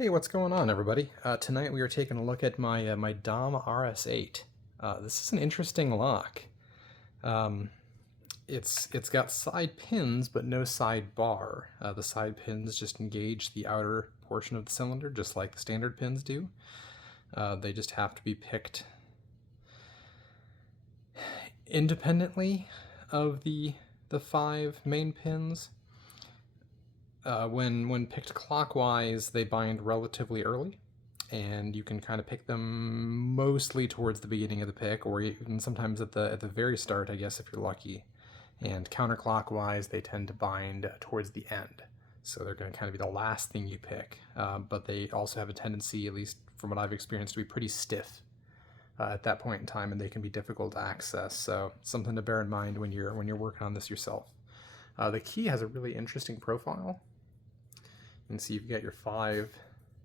Hey, what's going on, everybody? Tonight we are taking a look at my Dom RS8. This is an interesting lock. Um, it's got side pins, but no side bar. The side pins just engage the outer portion of the cylinder, just like the standard pins do. They just have to be picked independently of the 5 main pins. When picked clockwise, they bind relatively early, and you can kind of pick them mostly towards the beginning of the pick, or even sometimes at the very start, I guess, if you're lucky. And counterclockwise, they tend to bind towards the end, so they're going to kind of be the last thing you pick. But they also have a tendency, at least from what I've experienced, to be pretty stiff at that point in time, and they can be difficult to access. So something to bear in mind when you're working on this yourself. The key has a really interesting profile. You can see you've got your 5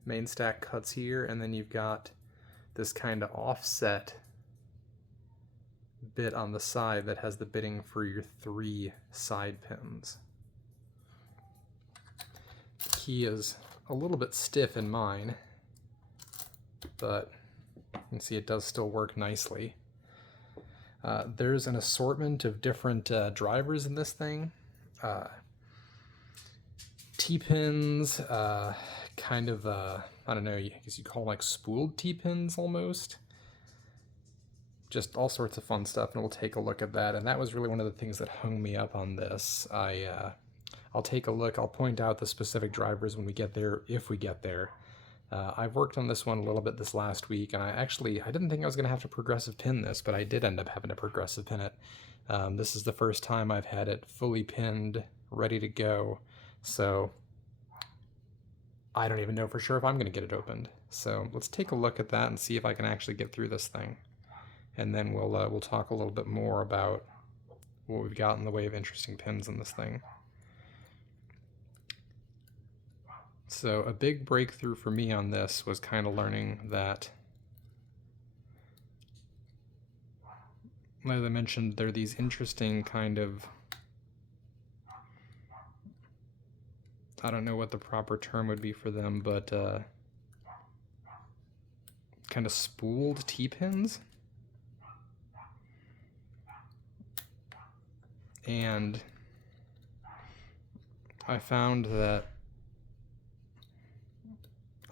main stack cuts here, and then you've got this kind of offset bit on the side that has the bitting for your 3 side pins. The key is a little bit stiff in mine, but you can see it does still work nicely. There's an assortment of different drivers in this thing. T-pins, kind of, I don't know, I guess you call them like spooled T-pins almost. Just all sorts of fun stuff, and we'll take a look at that. And that was really one of the things that hung me up on this. I'll take a look, I'll point out the specific drivers when we get there, if we get there. I've worked on this one a little bit this last week, and I didn't think I was going to have to progressive pin this, but I did end up having to progressive pin it. This is the first time I've had it fully pinned, ready to go. So I don't even know for sure if I'm going to get it opened. So let's take a look at that and see if I can actually get through this thing. And then we'll talk a little bit more about what we've got in the way of interesting pins in this thing. So a big breakthrough for me on this was kind of learning that, as I mentioned, there are these interesting kind of, I don't know what the proper term would be for them, but kind of spooled T-pins. And I found that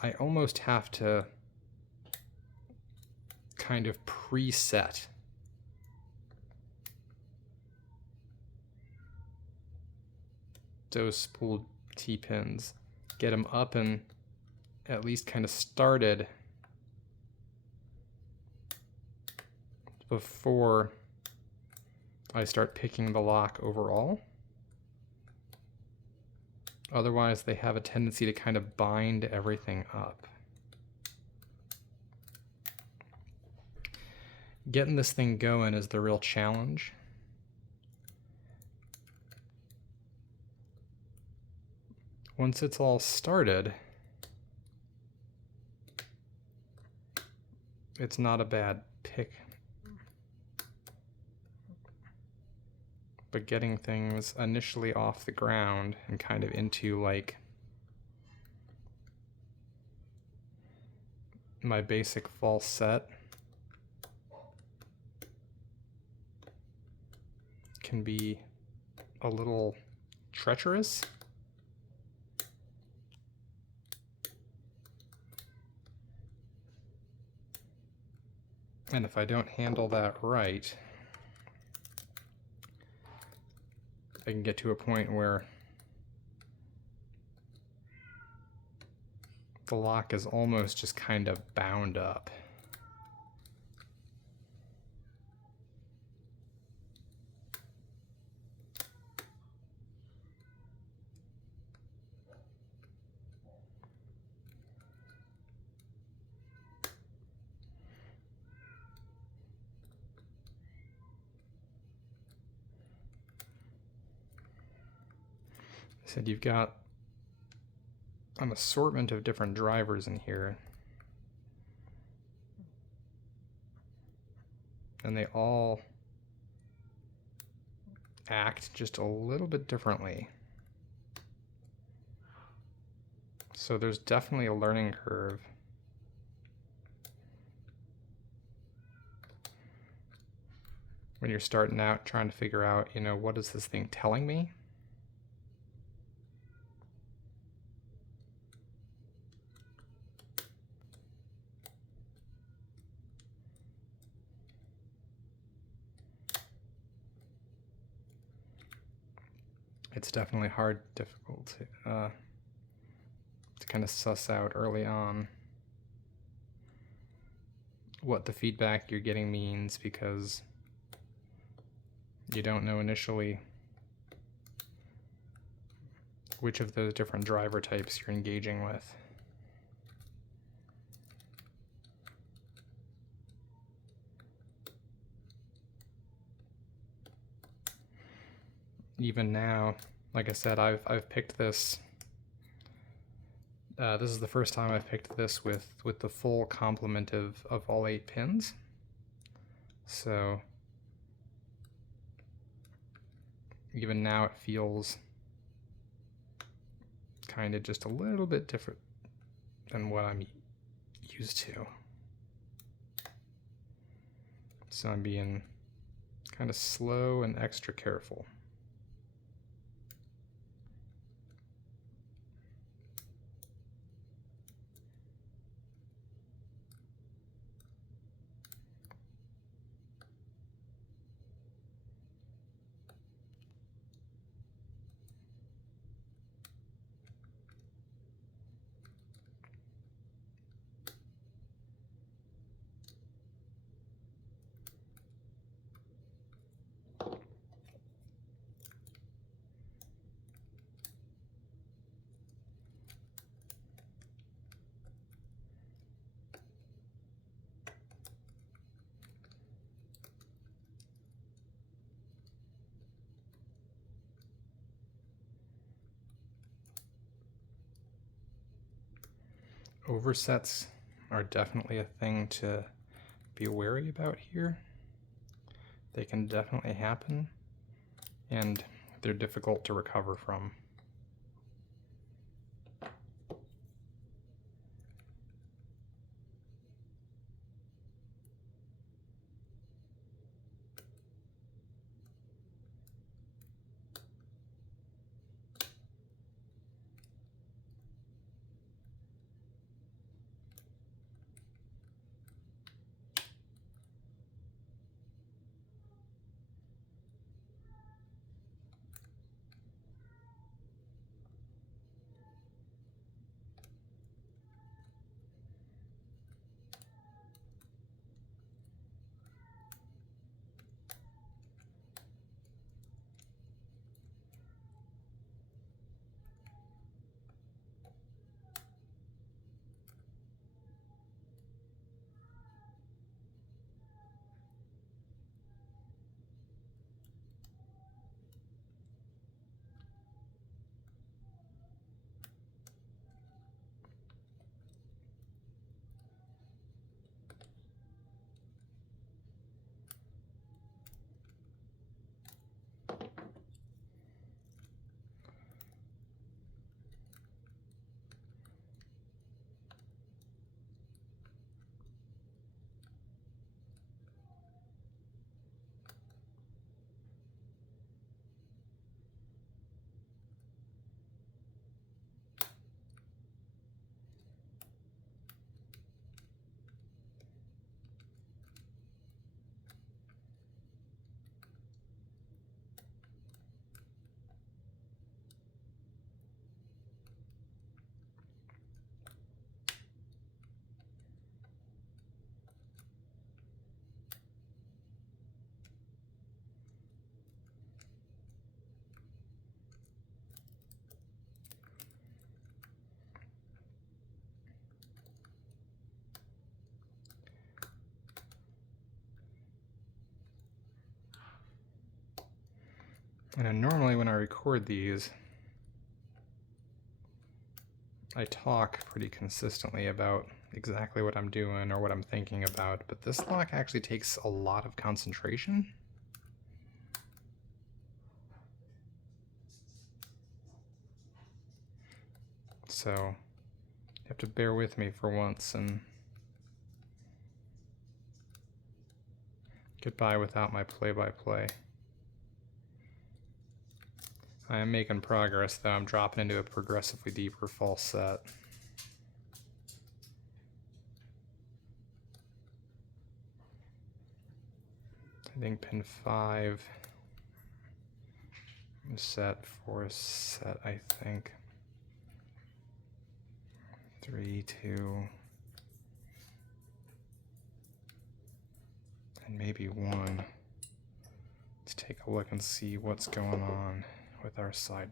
I almost have to kind of preset those spooled T-pins, get them up and at least kind of started before I start picking the lock overall. Otherwise, they have a tendency to kind of bind everything up. Getting this thing going is the real challenge. Once it's all started, it's not a bad pick. But getting things initially off the ground and kind of into like my basic false set can be a little treacherous. And if I don't handle that right, I can get to a point where the lock is almost just kind of bound up. I said you've got an assortment of different drivers in here, and they all act just a little bit differently. So there's definitely a learning curve. When you're starting out trying to figure out, you know, what is this thing telling me? It's definitely difficult to kind of suss out early on what the feedback you're getting means, because you don't know initially which of those different driver types you're engaging with. Even now, like I said, I've picked this. This is the first time I've picked this with the full complement of all 8 pins. So even now it feels kind of just a little bit different than what I'm used to. So I'm being kind of slow and extra careful. Oversets are definitely a thing to be wary about here. They can definitely happen, and they're difficult to recover from. And normally when I record these, I talk pretty consistently about exactly what I'm doing or what I'm thinking about, but this lock actually takes a lot of concentration. So have to bear with me for once and get by without my play-by-play. I am making progress though. I'm dropping into a progressively deeper false set. I think pin 5 is set for a set, I think. 3, 2, and maybe 1. Let's take a look and see what's going on with our sidebar.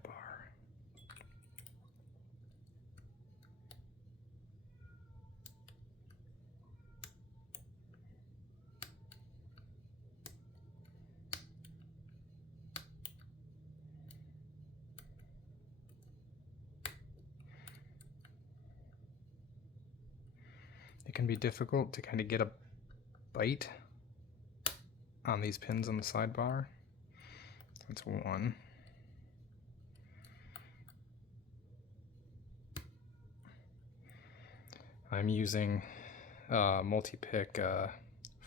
It can be difficult to kind of get a bite on these pins on the sidebar. That's 1. I'm using multi-pick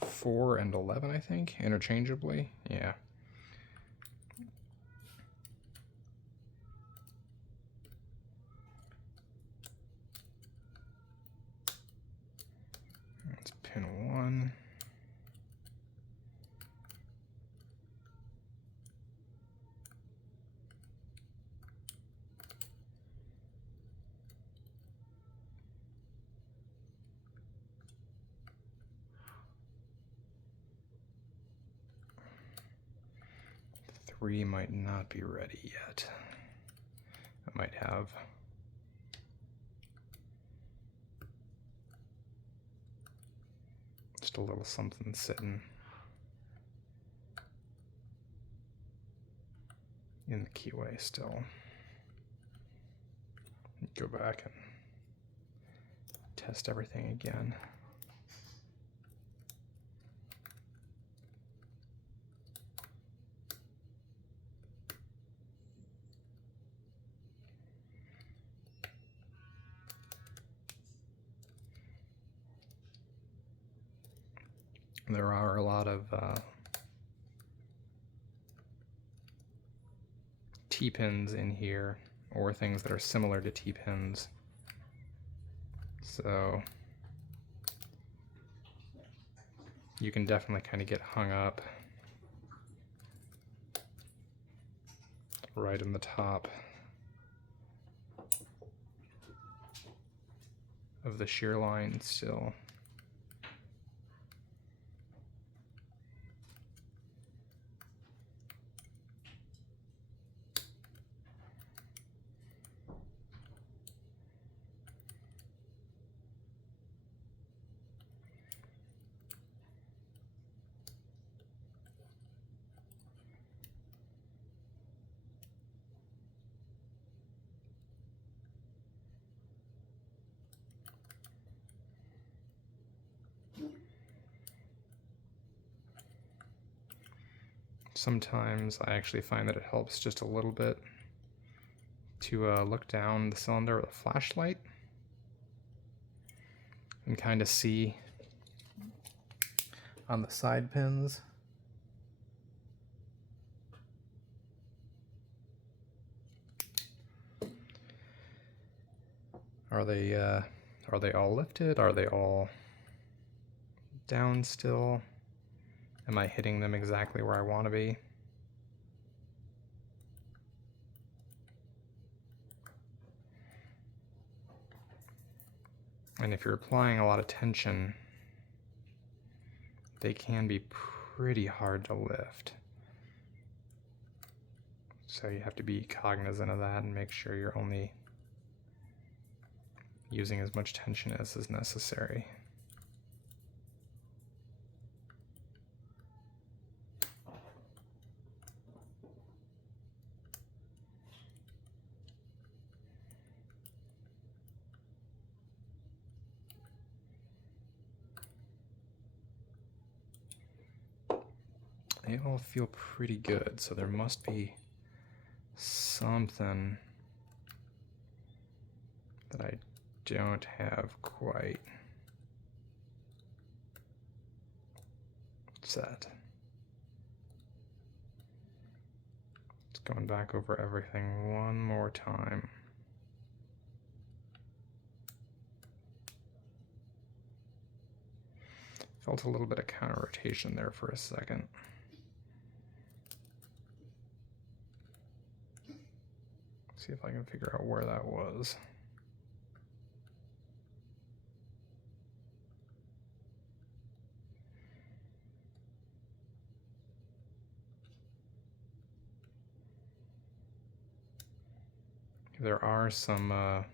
4 and 11, I think, interchangeably. Yeah. That's pin 1. Three might not be ready yet. I might have just a little something sitting in the keyway still. Go back and test everything again. There are a lot of T-pins in here, or things that are similar to T-pins. So you can definitely kind of get hung up right in the top of the shear line still. Sometimes I actually find that it helps just a little bit to look down the cylinder with a flashlight and kind of see on the side pins are they all lifted? Are they all down still? Am I hitting them exactly where I want to be? And if you're applying a lot of tension, they can be pretty hard to lift. So you have to be cognizant of that and make sure you're only using as much tension as is necessary. They all feel pretty good, so there must be something that I don't have quite set. Just going back over everything one more time. Felt a little bit of counter rotation there for a second. See if I can figure out where that was. There are some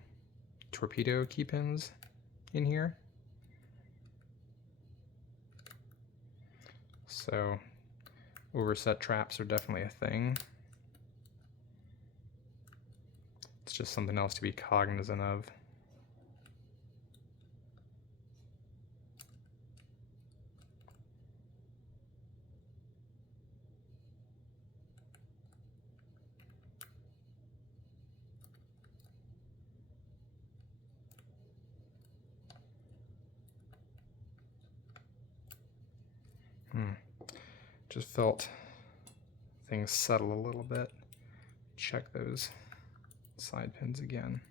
torpedo key pins in here. So overset traps are definitely a thing. It's just something else to be cognizant of. Just felt things settle a little bit. Check those side pins again.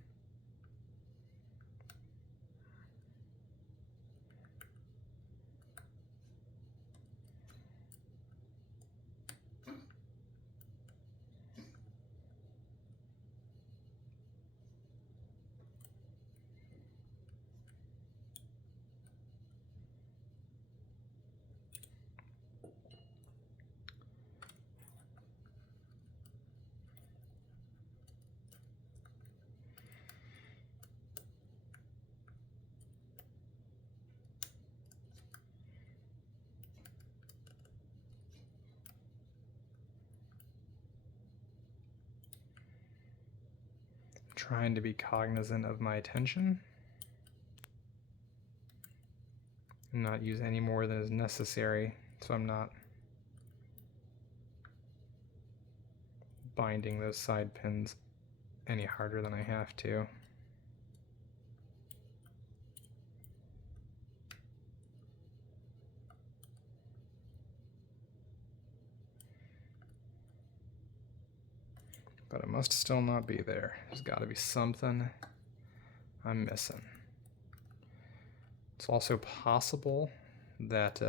Trying to be cognizant of my attention and not use any more than is necessary, so I'm not binding those side pins any harder than I have to. But it must still not be there. There's got to be something I'm missing. It's also possible that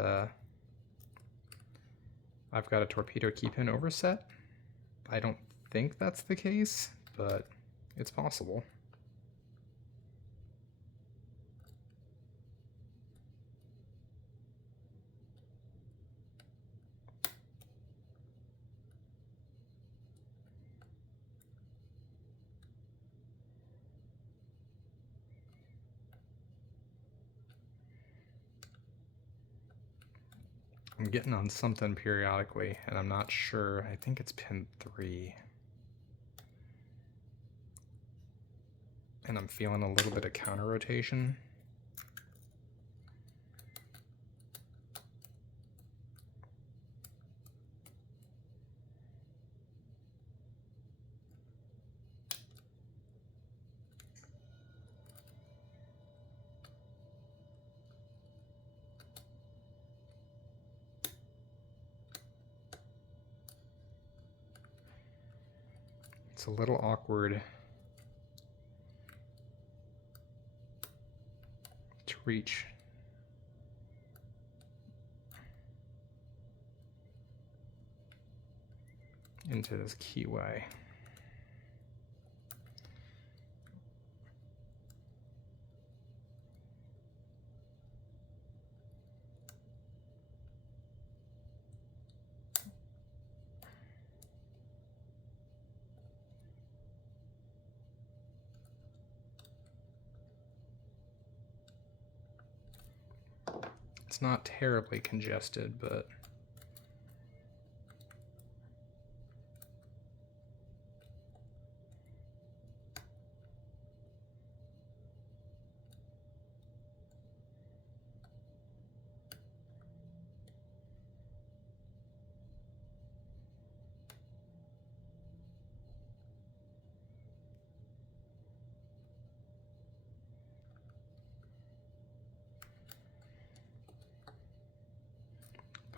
I've got a torpedo key pin overset. I don't think that's the case, but it's possible. I'm getting on something periodically, and I'm not sure. I think it's pin 3. And I'm feeling a little bit of counter rotation. It's a little awkward to reach into this keyway. It's not terribly congested, but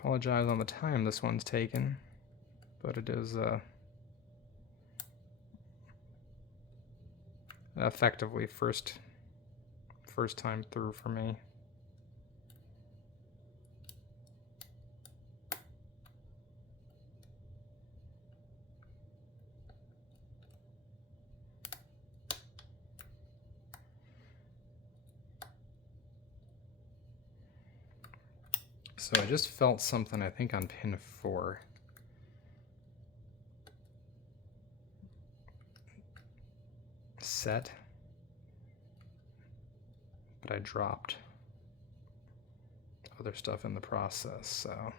Apologize on the time this one's taken, but it is effectively first time through for me. So I just felt something, I think, on pin 4. Set, but I dropped other stuff in the process, so.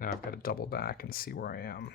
Now I've got to double back and see where I am.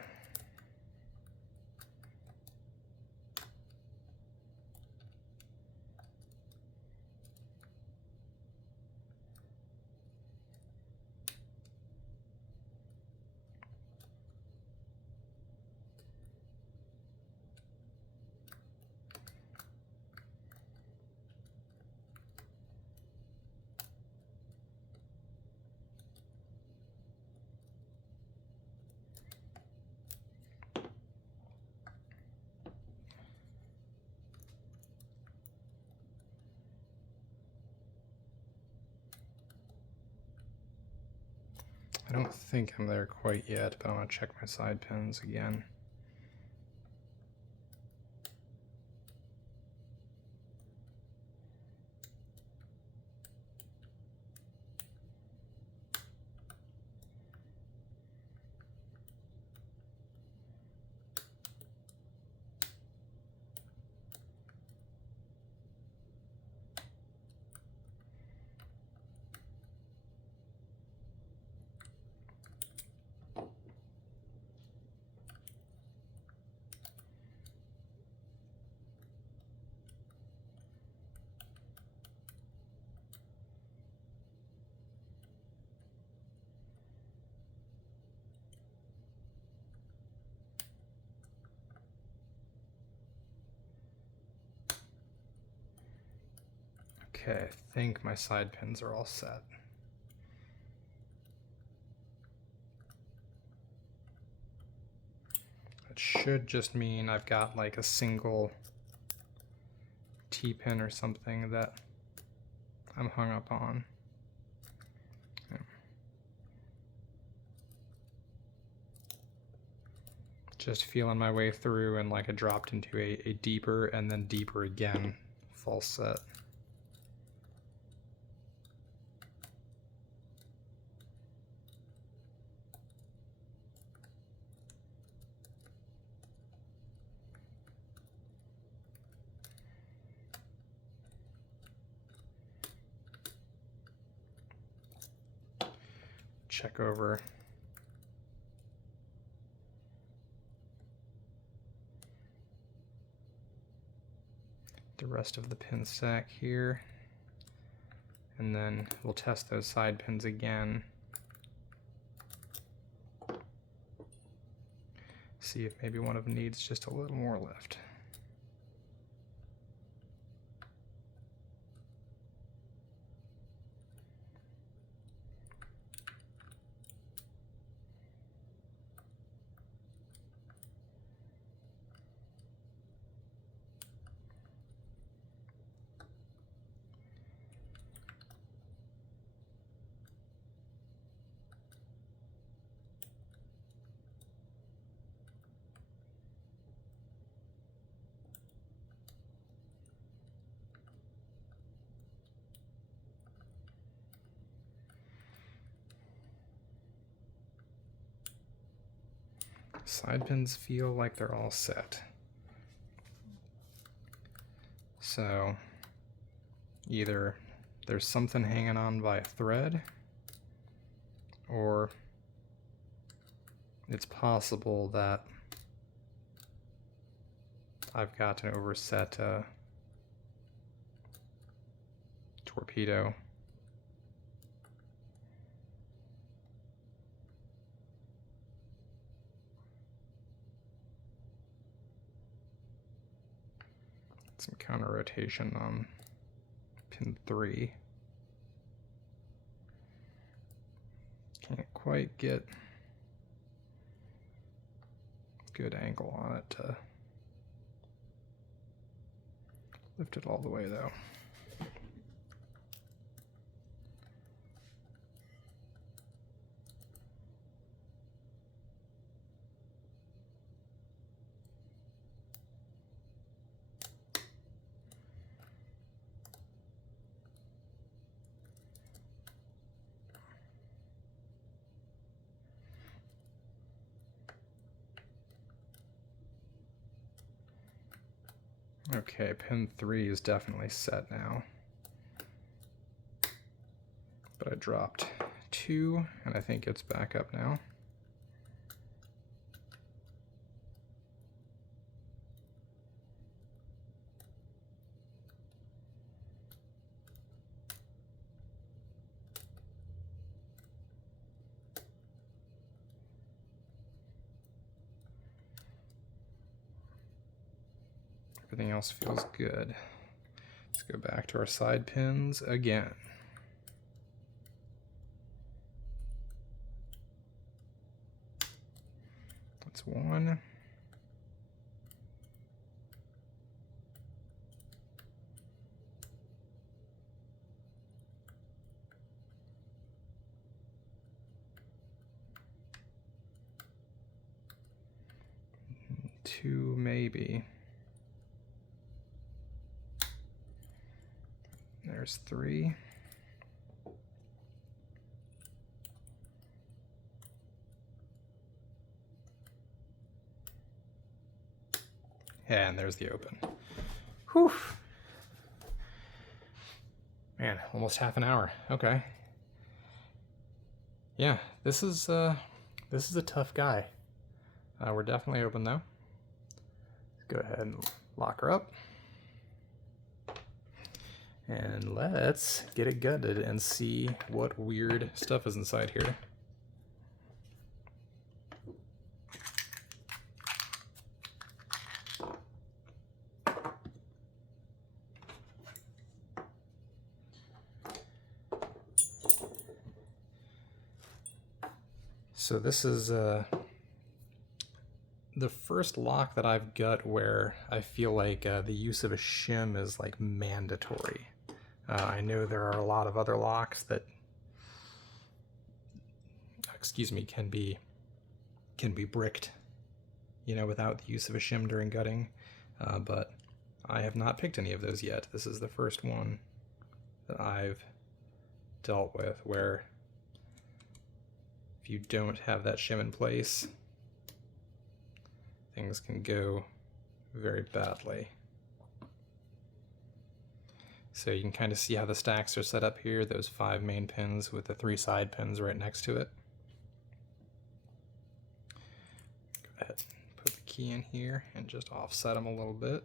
I don't think I'm there quite yet, but I want to check my side pins again. Okay, I think my side pins are all set. It should just mean I've got like a single T-pin or something that I'm hung up on. Yeah. Just feeling my way through, and like I dropped into a deeper and then deeper again false set. Check over the rest of the pin stack here, and then we'll test those side pins again. See if maybe one of them needs just a little more lift. Side pins feel like they're all set. So either there's something hanging on by a thread, or it's possible that I've got an overset torpedo. some counter rotation on pin 3. Can't quite get a good angle on it to lift it all the way though. Okay, pin 3 is definitely set now. But I dropped 2, and I think it's back up now. Everything else feels good. Let's go back to our side pins again. That's 1. Two, maybe. There's 3. And there's the open. Whew. Man, almost half an hour. Okay. Yeah, this is a tough guy. We're definitely open though. Let's go ahead and lock her up. And let's get it gutted and see what weird stuff is inside here. So this is the first lock that I've got where I feel like the use of a shim is like mandatory. I know there are a lot of other locks that, can be bricked, you know, without the use of a shim during gutting, but I have not picked any of those yet. This is the first one that I've dealt with where if you don't have that shim in place, things can go very badly. So you can kind of see how the stacks are set up here, those 5 main pins with the 3 side pins right next to it. Go ahead and put the key in here and just offset them a little bit.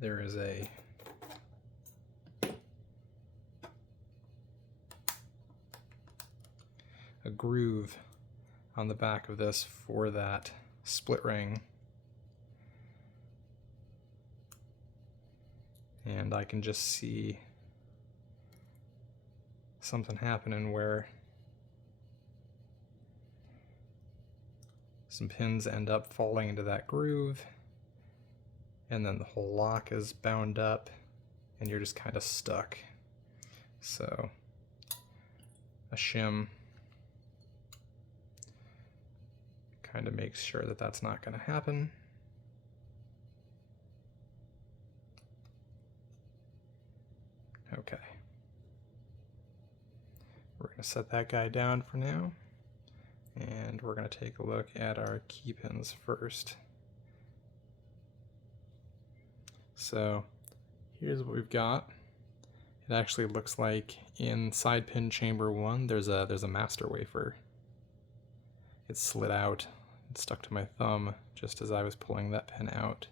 There is a groove on the back of this for that split ring. And I can just see something happening where some pins end up falling into that groove, and then the whole lock is bound up, and you're just kind of stuck. So a shim kind of makes sure that that's not going to happen. Okay. We're going to set that guy down for now, and we're going to take a look at our key pins first. So here's what we've got. It actually looks like in side pin chamber 1 there's a master wafer. It slid out, it stuck to my thumb just as I was pulling that pin out.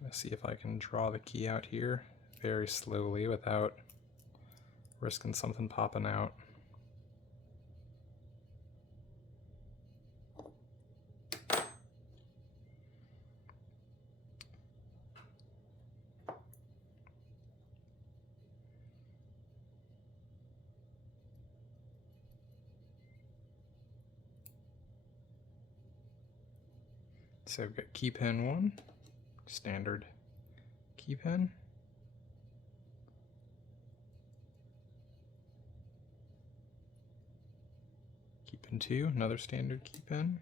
Gonna see if I can draw the key out here very slowly without risking something popping out. So we've got key pin 1, standard key pin. Key pin 2, another standard key pin.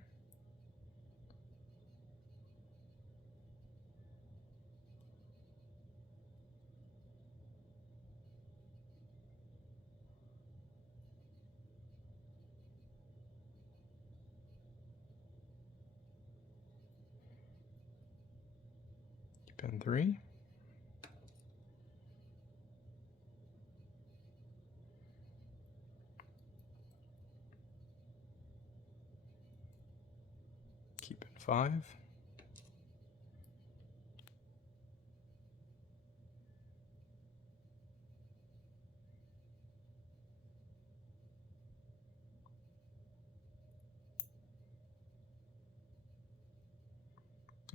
Pin 3. Key pin 5.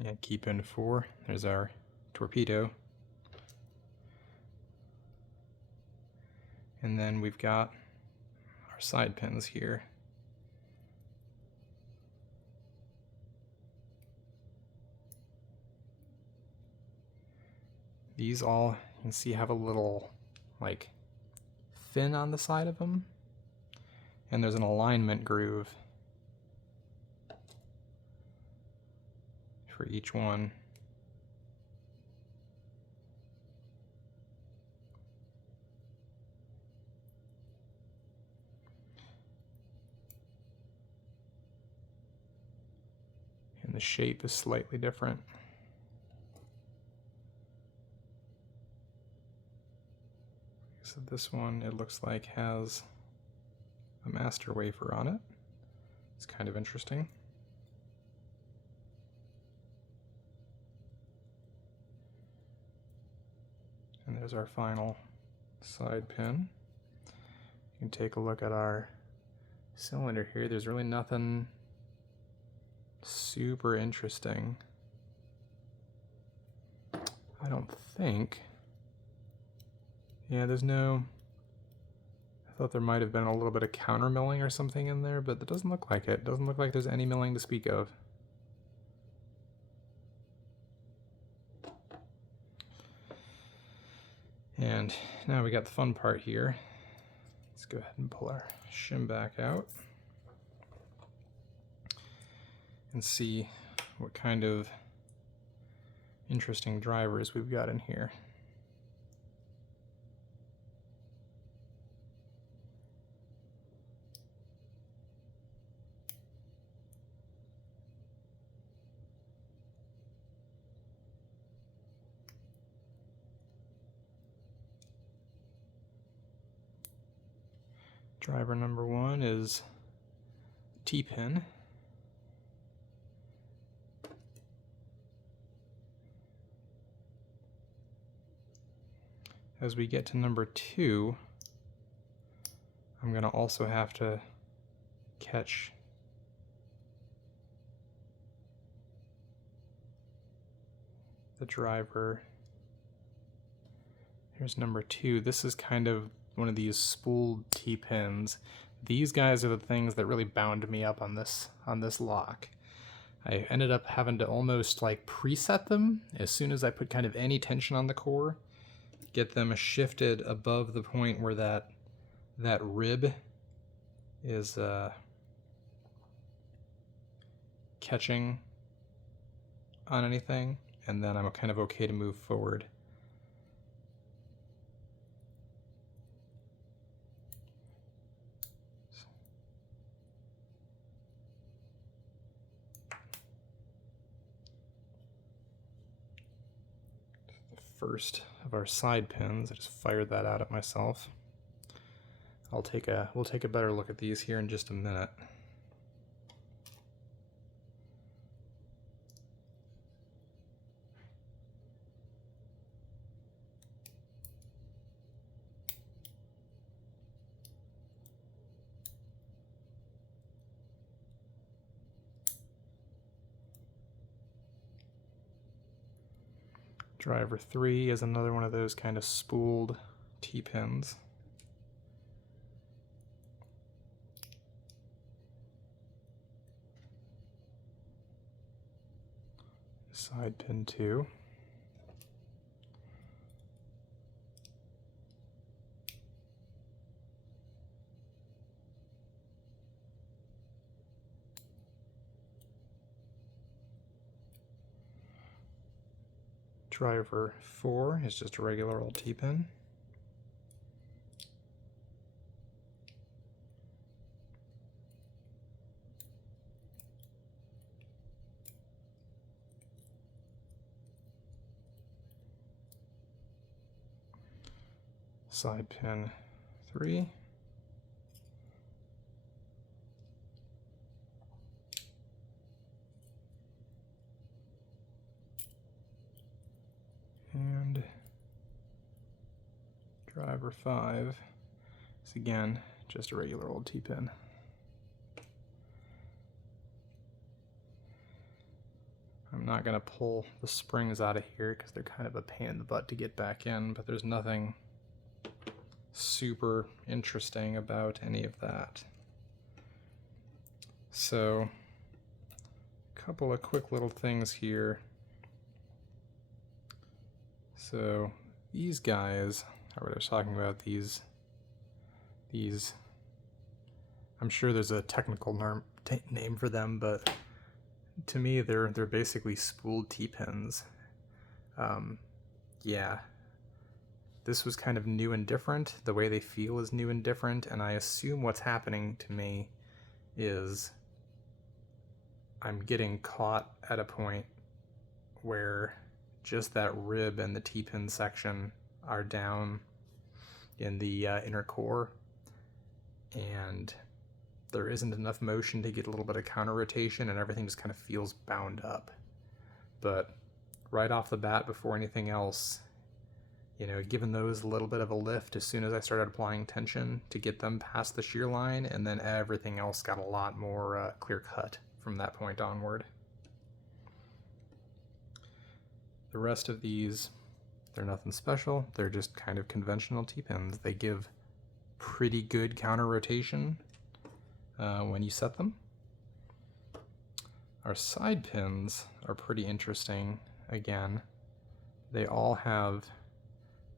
And key pin 4. There's our torpedo. And then we've got our side pins here. These all, you can see, have a little like fin on the side of them, and there's an alignment groove for each one. And the shape is slightly different. So this one, it looks like, has a master wafer on it. It's kind of interesting. And there's our final side pin. You can take a look at our cylinder here. There's really nothing super interesting, I don't think. Yeah, there's no... I thought there might have been a little bit of counter milling or something in there, but it doesn't look like it. Doesn't look like there's any milling to speak of. And now we got the fun part here. Let's go ahead and pull our shim back out and see what kind of interesting drivers we've got in here. Driver number 1 is T-pin. As we get to number 2, I'm going to also have to catch the driver. Here's number 2. This is kind of one of these spooled T-pins. These guys are the things that really bound me up on this lock. I ended up having to almost like preset them as soon as I put kind of any tension on the core, get them shifted above the point where that rib is catching on anything, and then I'm kind of okay to move forward. First of our side pins. I just fired that out at myself. We'll take a better look at these here in just a minute. Driver 3 is another one of those kind of spooled T-pins. Side pin 2. Driver 4 is just a regular old T-pin. Side pin 3. And driver 5 is again just a regular old T-pin. I'm not going to pull the springs out of here because they're kind of a pain in the butt to get back in, but there's nothing super interesting about any of that. So, a couple of quick little things here. So, these guys, what I was talking about, these, I'm sure there's a technical name for them, but to me they're basically spooled T-pins. Yeah. This was kind of new and different. The way they feel is new and different, and I assume what's happening to me is I'm getting caught at a point where just that rib and the T-pin section are down in the inner core, and there isn't enough motion to get a little bit of counter rotation, and everything just kind of feels bound up. But right off the bat, before anything else, you know, giving those a little bit of a lift as soon as I started applying tension to get them past the shear line, and then everything else got a lot more clear cut from that point onward. The rest of these, they're nothing special. They're just kind of conventional T-pins. They give pretty good counter rotation when you set them. Our side pins are pretty interesting. Again, they all have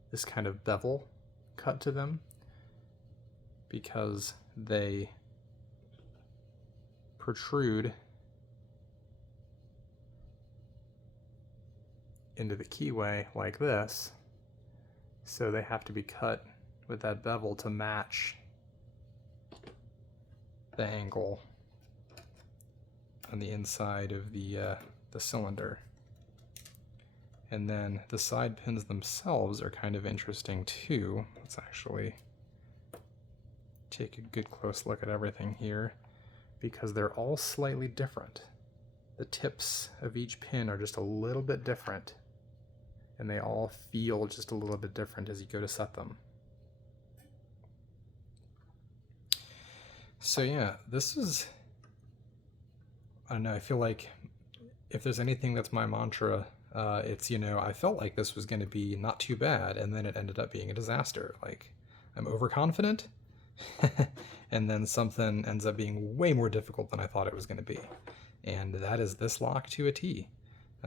this kind of bevel cut to them because they protrude into the keyway like this, so they have to be cut with that bevel to match the angle on the inside of the cylinder. And then the side pins themselves are kind of interesting too. Let's actually take a good close look at everything here, because they're all slightly different. The tips of each pin are just a little bit different, and they all feel just a little bit different as you go to set them. So yeah, this is, I don't know, I feel like if there's anything that's my mantra, it's, you know, I felt like this was going to be not too bad, and then it ended up being a disaster. Like, I'm overconfident, and then something ends up being way more difficult than I thought it was going to be. And that is this lock to a T.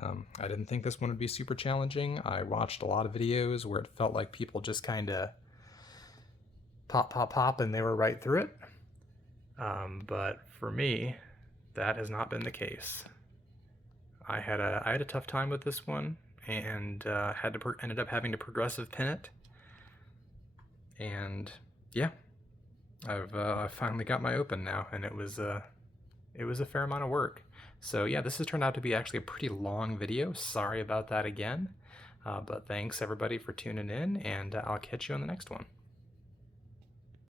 I didn't think this one would be super challenging. I watched a lot of videos where it felt like people just kind of pop, pop, pop, and they were right through it. But for me, that has not been the case. I had a tough time with this one, and ended up having to progressive pin it. And yeah, I've finally got my open now, and it was a fair amount of work. So yeah, this has turned out to be actually a pretty long video. Sorry about that again, but thanks everybody for tuning in, and I'll catch you on the next one.